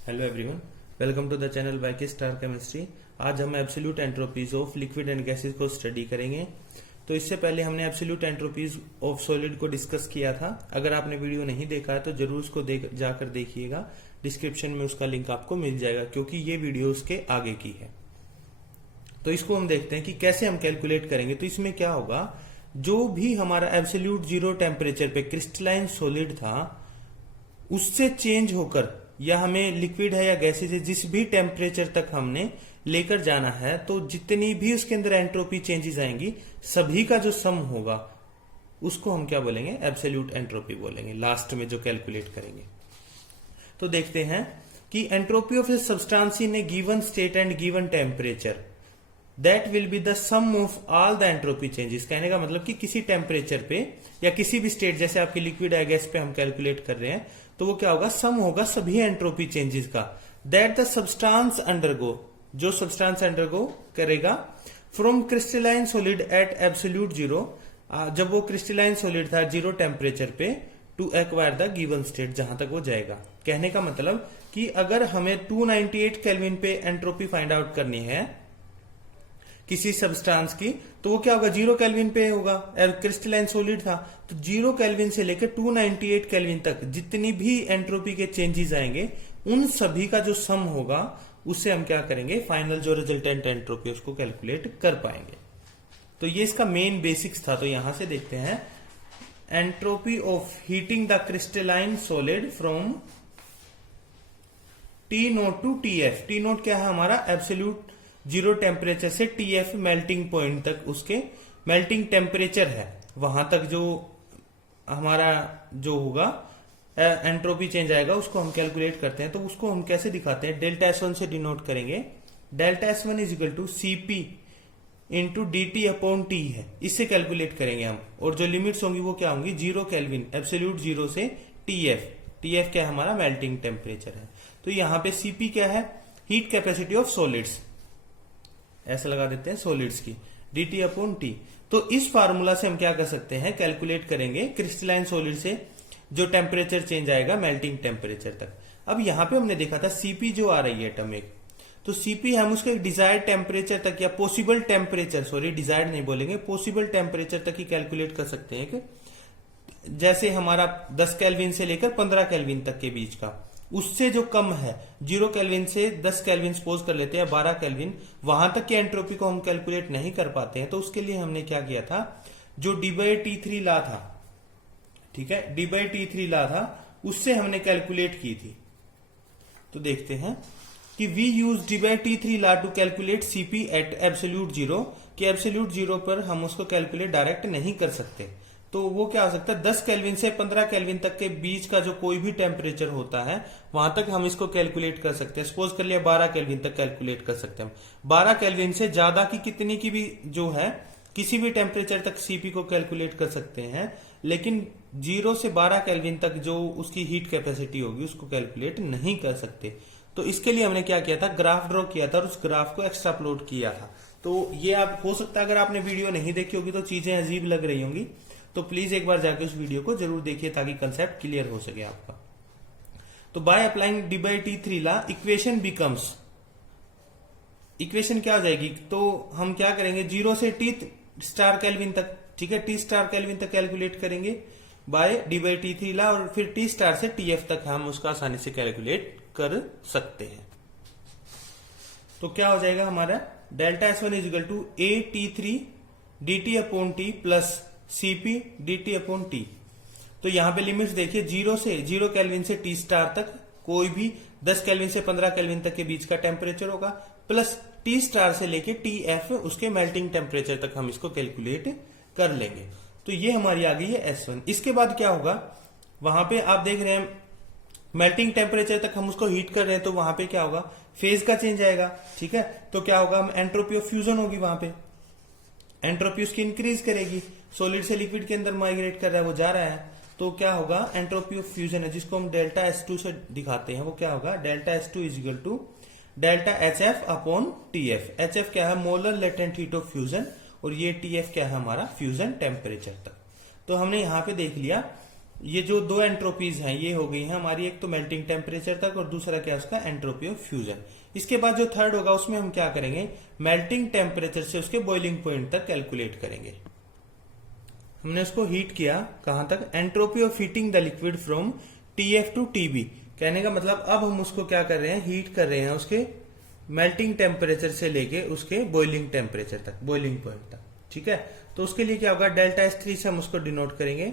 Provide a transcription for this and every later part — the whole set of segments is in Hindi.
Hello everyone, welcome to the channel Y K star chemistry. आज हम absolute entropies of liquid and gases को स्टडी करेंगे। तो इससे पहले हमने एब्सोल्यूट एंट्रोपीज ऑफ सॉलिड को डिस्कस किया था। अगर आपने वीडियो नहीं देखा है तो जरूर उसको जाकर देखिएगा। डिस्क्रिप्शन में उसका लिंक आपको मिल जाएगा क्योंकि ये वीडियो उसके आगे की है। तो इसको हम देखते हैं कि कैसे हम कैलकुलेट करेंगे। तो इसमें क्या होगा, जो भी हमारा एब्सोल्यूट जीरो टेम्परेचर पे क्रिस्टलाइन सॉलिड था उससे चेंज होकर, या हमें लिक्विड है या गैसेज है, जिस भी टेम्परेचर तक हमने लेकर जाना है, तो जितनी भी उसके अंदर एंट्रोपी चेंजेस आएंगी सभी का जो सम होगा उसको हम क्या बोलेंगे, एब्सोल्यूट एंट्रोपी बोलेंगे लास्ट में जो कैलकुलेट करेंगे। तो देखते हैं कि entropy of a substance in a given state and given temperature that will be the sum of all the entropy changes. कहने का मतलब कि किसी टेम्परेचर पे या किसी भी स्टेट, जैसे आपकी लिक्विड है गैस पे हम कैलकुलेट कर रहे हैं, तो वो क्या होगा, सम होगा सभी एंट्रोपी चेंजेस का। दैट द सब्सटेंस अंडरगो, जो सब्सटेंस अंडरगो करेगा from crystalline solid at absolute zero, जब वो क्रिस्टलाइन सॉलिड था जीरो टेम्परेचर पे, to acquire the given state, जहां तक वो जाएगा। कहने का मतलब कि अगर हमें 298 केल्विन पे एंट्रोपी फाइंड आउट करनी है किसी सब्सटेंस की, तो वो क्या होगा, जीरो केल्विन पे होगा। क्रिस्टलाइन सॉलिड था तो जीरो केल्विन से लेकर 298 केल्विन तक जितनी भी एंट्रोपी के चेंजेस आएंगे उन सभी का जो सम होगा उससे हम क्या करेंगे, फाइनल जो रिजल्टेंट एंट्रोपी उसको कैलकुलेट कर पाएंगे। तो ये इसका मेन बेसिक्स था। तो यहां से देखते हैं, entropy of heating the crystalline solid from T naught to T F. T naught क्या है, हमारा एब्सोल्यूट जीरो टेम्परेचर से टीएफ मेल्टिंग पॉइंट तक उसके मेल्टिंग टेम्परेचर है, वहां तक जो हमारा जो होगा एंट्रोपी चेंज आएगा उसको हम कैलकुलेट करते हैं। तो उसको हम कैसे दिखाते हैं, डेल्टा S1 से डिनोट करेंगे। Delta S1 is equal to CP into DT upon T है, इससे कैलकुलेट करेंगे हम। और जो लिमिट्स होंगी वो क्या होंगी, जीरो केल्विन एब्सोल्यूट जीरो से TF। TF क्या है, हमारा मेल्टिंग टेम्परेचर है। तो यहाँ पे CP क्या है, हीट कैपेसिटी ऑफ सॉलिड्स, ऐसा लगा देते हैं सॉलिड्स की, DT अपॉन T। तो इस फार्मूला से हम क्या कर सकते हैं, कैलकुलेट करेंगे क्रिस्टलाइन सॉलिड से जो टेम्परेचर चेंज आएगा मेल्टिंग टेम्परेचर तक। अब यहां पे हमने देखा था CP जो आ रही है टर्म एक, तो CP हम उसके डिजायर्ड टेम्परेचर तक, या पॉसिबल टेम्परेचर, सॉरी डिजायर्ड नहीं बोलेंगे, पॉसिबल टेम्परेचर तक ही कैलकुलेट कर सकते हैं कि जैसे हमारा 10 केल्विन से लेकर 15 केल्विन तक के बीच का, उससे जो कम है, 0 केल्विन से 10 केल्विन सपोज कर लेते हैं, 12 केल्विन, वहां तक की एंट्रोपी को हम कैलकुलेट नहीं कर पाते हैं। तो उसके लिए हमने क्या किया था, जो D/T3 लॉ था, ठीक है, D/T3 लॉ था, उससे हमने कैलकुलेट की थी। तो देखते हैं कि we use D/T3 law to calculate CP at absolute zero, कि एब्सोल्यूट जीरो पर हम उसको कैलकुलेट डायरेक्ट नहीं कर सकते। तो वो क्या हो सकता है, 10 केल्विन से 15 केल्विन तक के बीच का जो कोई भी टेम्परेचर होता है वहां तक हम इसको कैलकुलेट कर सकते हैं। सपोज कर लिया 12 केल्विन तक कैलकुलेट कर सकते हैं। 12 केल्विन से ज्यादा की कितनी की भी जो है किसी भी टेम्परेचर तक CP को कैलकुलेट कर सकते हैं, लेकिन 0 से 12 केल्विन तक जो उसकी हीट कैपेसिटी होगी उसको कैलकुलेट नहीं कर सकते। तो इसके लिए हमने क्या किया था, ग्राफ ड्रॉ किया था और उस ग्राफ को एक्स्ट्रा अपलोड किया था। तो ये आप हो सकता है अगर आपने वीडियो नहीं देखी होगी तो चीजें अजीब लग रही होंगी, तो प्लीज एक बार जाके उस वीडियो को जरूर देखिए ताकि कंसेप्ट क्लियर हो सके आपका। तो by applying D/T3 law, equation becomes, equation क्या हो जाएगी, तो हम क्या करेंगे, 0 से T स्टार केल्विन तक, ठीक है, T स्टार केल्विन तक कैलकुलेट करेंगे बाय D/T3 लॉ, और फिर T स्टार से TF तक हम उसका आसानी से कैलकुलेट कर सकते हैं। तो क्या हो जाएगा हमारा, delta S1 is equal to AT3 DT upon T plus CP DT upon T। तो यहां पे लिमिट्स देखिए, 0 केल्विन से T स्टार तक कोई भी 10 केल्विन से 15 केल्विन तक के बीच का टेम्परेचर होगा, प्लस T स्टार से लेके TF उसके मेल्टिंग टेम्परेचर तक हम इसको कैलकुलेट कर लेंगे। तो ये हमारी आ गई है S1। इसके बाद क्या होगा, वहां पे आप देख रहे हैं मेल्टिंग टेम्परेचर तक हम उसको हीट कर रहे हैं, तो वहां पे क्या होगा, फेज का चेंज आएगा, ठीक है। तो क्या होगा, एंट्रोपी ऑफ फ्यूजन होगी, वहां पे एंट्रोपी उसकी इंक्रीज करेगी, सॉलिड से लिक्विड के अंदर माइग्रेट कर रहा है, वो जा रहा है, तो क्या होगा, एंट्रोपी ऑफ फ्यूजन है जिसको हम डेल्टा S2 से दिखाते हैं, वो क्या होगा, delta S2 is equal to delta HF upon TF। HF क्या है, molar latent heat of fusion, और ये TF क्या है, हमारा फ्यूजन टेम्परेचर तक। तो हमने यहां पे देख लिया ये जो दो एंट्रोपीज हैं ये हो गई हैं हमारी, एक तो मेल्टिंग टेम्परेचर तक और दूसरा क्या उसका एंट्रोपी ऑफ फ्यूजन। इसके बाद जो थर्ड होगा उसमें हम क्या करेंगे, मेल्टिंग टेम्परेचर से उसके बॉइलिंग पॉइंट तक कैलकुलेट करेंगे। हमने उसको हीट किया कहां तक, entropy of heating the liquid from TF to TB। कहने का मतलब अब हम उसको क्या कर रहे हैं, हीट कर रहे हैं उसके मेल्टिंग टेम्परेचर से लेके उसके बॉइलिंग टेम्परेचर तक, बॉइलिंग पॉइंट तक। ठीक है, तो उसके लिए क्या होगा, डेल्टा S3 से हम उसको डिनोट करेंगे।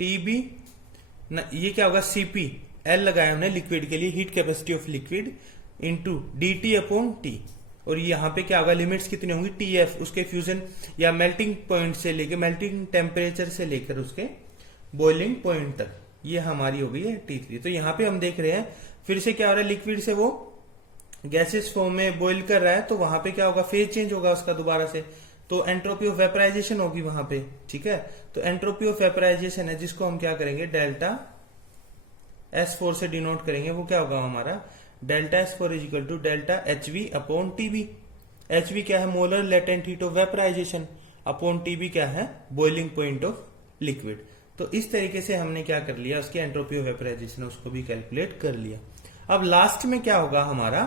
TB ये क्या होगा, CP L लगाया हमने लिक्विड के लिए, heat capacity of liquid, into DT upon T। और यहाँ पे क्या होगा, लिमिट्स कितनी होंगी, TF उसके फ्यूजन या मेल्टिंग पॉइंट से लेके, मेल्टिंग टेम्परेचर से लेकर उसके बॉइलिंग पॉइंट तक, ये हमारी हो गई है T3। तो यहाँ पे हम देख रहे हैं फिर से क्या हो रहा है, लिक्विड से वो गैसेस फॉर्म में बॉइल कर रहा है, तो वहां पे क्या होगा, फेज चेंज होगा उसका दोबारा से, तो एंट्रोपी ऑफ वेपराइजेशन होगी वहां पे। ठीक है, तो एंट्रोपी ऑफ वेपराइजेशन है जिसको हम क्या करेंगे, डेल्टा S4 से डिनोट करेंगे। वो क्या होगा हमारा, delta S4 is equal to delta HV upon TB। HV क्या है, molar latent heat of vaporisation, upon TB क्या है, बॉइलिंग पॉइंट ऑफ लिक्विड। तो इस तरीके से हमने क्या कर लिया, उसकी एंट्रोपी ऑफ वेपराइजेशन उसको भी कैलकुलेट कर लिया। अब लास्ट में क्या होगा हमारा,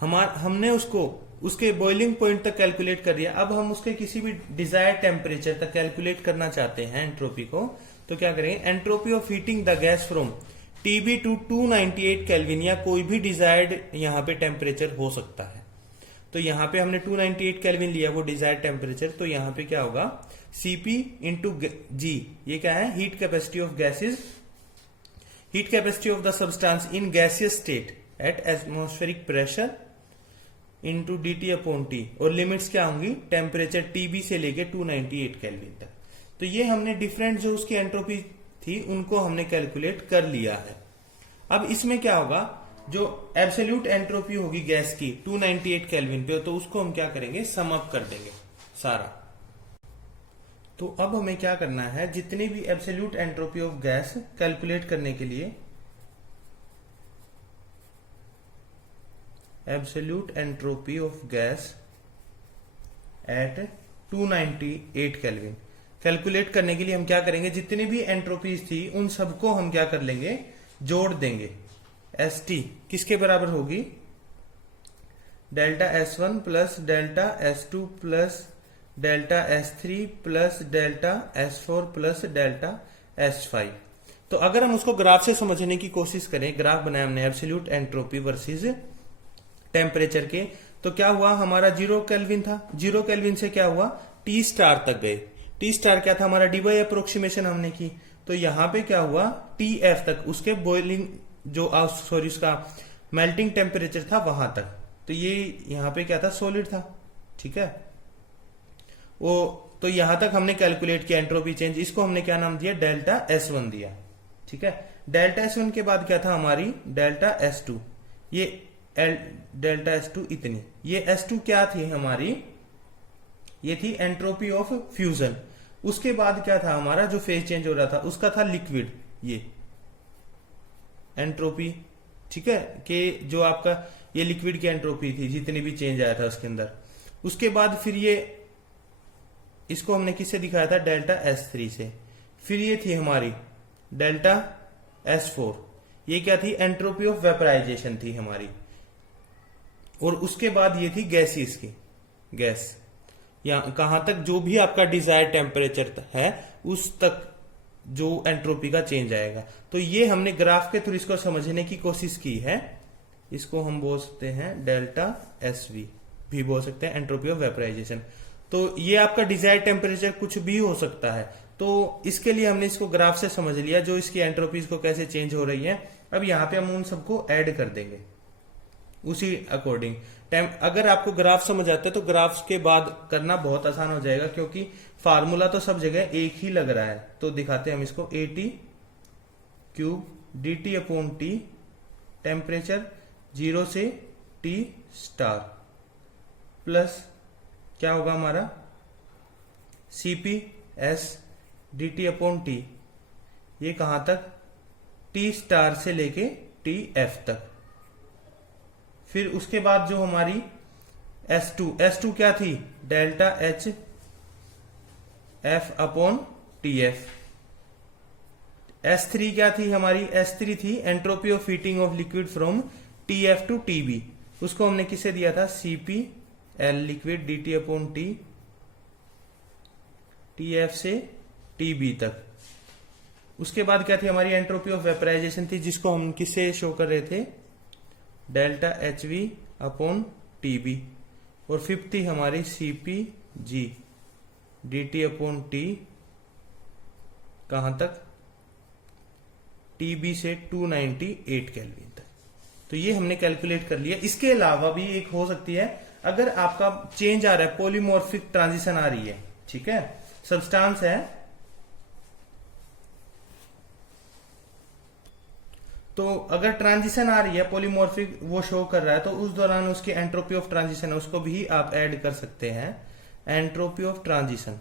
हमने उसको उसके बॉइलिंग पॉइंट तक कैलकुलेट कर दिया। अब हम उसके किसी भी डिजायर्ड टेम्परेचर तक कैलकुलेट करना चाहते हैं एंट्रोपी को, तो क्या करेंगे, entropy of heating the gas from TB to 298 kelvin, या कोई भी डिजायर्ड यहाँ पे टेम्परेचर हो सकता है। तो यहाँ पे हमने 298 केल्विन लिया वो डिजायर्ड टेम्परेचर, तो यहाँ पे क्या होगा, CP इंटू G, ये क्या है, heat capacity of gases, heat capacity of the substance in gaseous state at atmospheric pressure, into DT upon T। और लिमिट्स क्या होंगी, टेम्परेचर TB से लेके 298 केल्विन तक। तो ये हमने डिफरेंट जो उसकी एंट्रोपी थी उनको हमने कैलकुलेट कर लिया है। अब इसमें क्या होगा, जो एब्सोल्यूट एंट्रोपी होगी गैस की 298 केल्विन पे, तो उसको हम क्या करेंगे, सम अप कर देंगे सारा। तो अब हमें क्या करना है, जितनी भी absolute entropy of gas calculate करने के लिए, absolute entropy of gas at 298 kelvin calculate करने के लिए हम क्या करेंगे, जितनी भी एंट्रोपीज थी उन सबको हम क्या कर लेंगे, जोड़ देंगे। ST किसके बराबर होगी, delta S1 plus delta S2 plus delta S3 plus delta S4 plus delta S5। तो अगर हम उसको ग्राफ से समझने की कोशिश करें, ग्राफ बनाया हमने एब्सोल्यूट एंट्रोपी वर्सेस टेम्परेचर के, तो क्या हुआ, हमारा 0 केल्विन था, 0 केल्विन से क्या हुआ, T स्टार तक गए। T स्टार क्या था हमारा, डी बाई अप्रोक्सीमेशन हमने की, तो यहां पे क्या हुआ, TF तक उसके बॉइलिंग जो सॉरी उसका मेल्टिंग टेम्परेचर था वहां तक। तो ये यहां पे क्या था, सॉलिड था। ठीक है, वो तो यहां तक हमने कैलकुलेट किया एंट्रोपी चेंज, इसको हमने क्या नाम दिया, डेल्टा S1 दिया। ठीक है, डेल्टा S1 के बाद क्या था हमारी, डेल्टा S2, ये डेल्टा S2 इतनी, ये S2 क्या थी हमारी, ये थी एंट्रोपी ऑफ फ्यूजन। उसके बाद क्या था हमारा, जो फेज चेंज हो रहा था उसका था लिक्विड, ये एंट्रोपी। ठीक है, कि जो आपका ये लिक्विड की एंट्रोपी थी, जितनी भी चेंज आया था उसके अंदर। उसके बाद फिर ये, इसको हमने किससे दिखाया था, डेल्टा S3 से। फिर ये थी हमारी डेल्टा S4, ये क्या थी, एंट्रोपी ऑफ वेपराइजेशन थी हमारी। और उसके बाद ये थी गैसीज की, गैस, या कहां तक जो भी आपका डिजायर्ड टेम्परेचर है उस तक जो एंट्रोपी का चेंज आएगा। तो ये हमने ग्राफ के थ्रू इसको समझने की कोशिश की है। इसको हम बोल सकते हैं डेल्टा SV भी बोल सकते हैं, एंट्रोपी ऑफ वेपराइजेशन। तो ये आपका डिजायर्ड टेम्परेचर कुछ भी हो सकता है, तो इसके लिए हमने इसको ग्राफ से समझ लिया, जो इसकी एंट्रोपीज को कैसे चेंज हो रही है। अब यहाँ पे हम उन सबको ऐड कर देंगे उसी अकॉर्डिंग। अगर आपको ग्राफ समझ आता है तो ग्राफ्स के बाद करना बहुत आसान हो जाएगा, क्योंकि फार्मूला तो सब जगह एक ही लग रहा है। तो दिखाते हैं हम इसको, AT cube DT upon T, temperature 0 से T स्टार, प्लस क्या होगा हमारा, CP S DT upon T, ये कहां तक, T स्टार से लेके TF तक। फिर उसके बाद जो हमारी S2 क्या थी, delta H F upon TF, S3 क्या थी हमारी, S3 थी entropy of heating of liquid from TF to TB। उसको हमने किसे दिया था, CpL liquid dt upon T, TF से TB तक। उसके बाद क्या थी हमारी एंट्रोपी ऑफ वेपराइजेशन थी, जिसको हम किससे शो कर रहे थे, डेल्टा HV अपॉन TB। और फिफ्थ थी हमारी CpG dt अपॉन T, कहां तक, TB से 298 केल्विन तक। तो ये हमने कैलकुलेट कर लिया। इसके अलावा भी एक हो सकती है, अगर आपका चेंज आ रहा है, पॉलीमॉर्फिक ट्रांजिशन आ रही है, ठीक है, सब्सटेंस है, तो अगर ट्रांजिशन आ रही है पॉलीमॉर्फिक वो शो कर रहा है, तो उस दौरान उसकी एंट्रोपी ऑफ ट्रांजिशन है, उसको भी आप ऐड कर सकते हैं। एंट्रोपी ऑफ ट्रांजिशन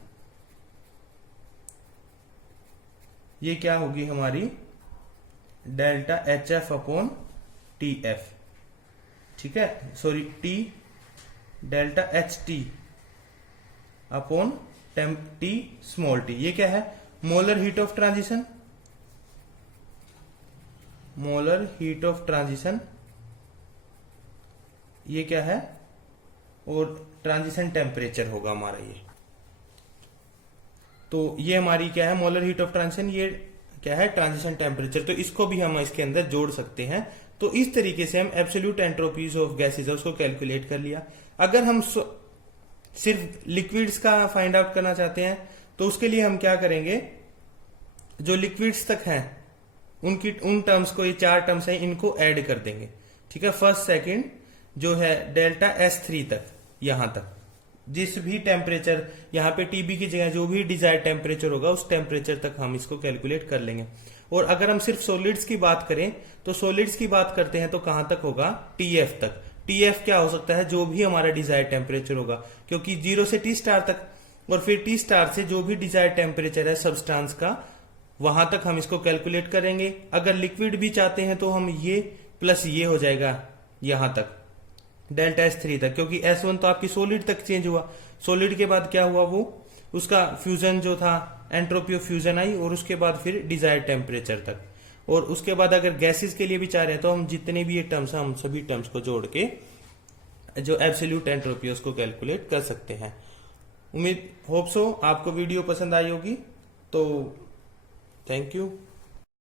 ये क्या होगी हमारी, डेल्टा HF अपॉन TF, ठीक है, sorry T delta HT upon T small t। ये क्या है, molar heat of transition, molar heat of transition ये क्या है, और ट्रांजिशन टेम्परेचर होगा हमारा ये। तो ये हमारी क्या है, मोलर हीट ऑफ ट्रांजिशन, ये क्या है, ट्रांजिशन टेम्परेचर। तो इसको भी हम इसके अंदर जोड़ सकते हैं। तो इस तरीके से हम एब्सोल्यूट एंट्रोपीज ऑफ गैसेज है उसको कैलकुलेट कर लिया। अगर हम सिर्फ लिक्विड्स का फाइंड आउट करना चाहते हैं, तो उसके लिए हम क्या करेंगे, जो लिक्विड्स तक हैं उनकी उन टर्म्स को, ये 4 टर्म्स हैं, इनको ऐड कर देंगे, ठीक है। फर्स्ट सेकंड जो है डेल्टा S3 तक, यहां तक जिस भी टेम्परेचर, यहाँ पे TB की जगह जो भी डिजायर्ड टेम्परेचर होगा उस टेम्परेचर तक हम इसको कैलकुलेट कर लेंगे। और अगर हम सिर्फ सॉलिड्स की बात करें, तो सॉलिड्स की बात करते हैं तो कहां तक होगा, TF तक। TF क्या हो सकता है, जो भी हमारा डिजायर्ड टेम्परेचर होगा, क्योंकि 0 से T स्टार तक, और फिर T स्टार से जो भी डिजायर्ड टेम्परेचर है सब्सटेंस का, वहां तक हम इसको कैलकुलेट करेंगे। अगर लिक्विड भी चाहते हैं तो हम ये प्लस ये हो जाएगा यहां तक, डेल्टा S3 तक, क्योंकि S1 तो आपकी सॉलिड तक चेंज हुआ, सॉलिड के बाद क्या हुआ, वो उसका फ्यूजन जो था, एंट्रोपी ऑफ फ्यूजन आई, और उसके बाद फिर डिजायर्ड टेम्परेचर तक। और उसके बाद अगर गैसेस के लिए भी चाह रहे हैं तो हम जितने भी ये टर्म्स हैं, हम सभी टर्म्स को जोड़ के जो एब्सोल्यूट एंट्रोपी है उसको कैलकुलेट कर सकते हैं। उम्मीद होप सो आपको वीडियो पसंद आई होगी। तो थैंक यू।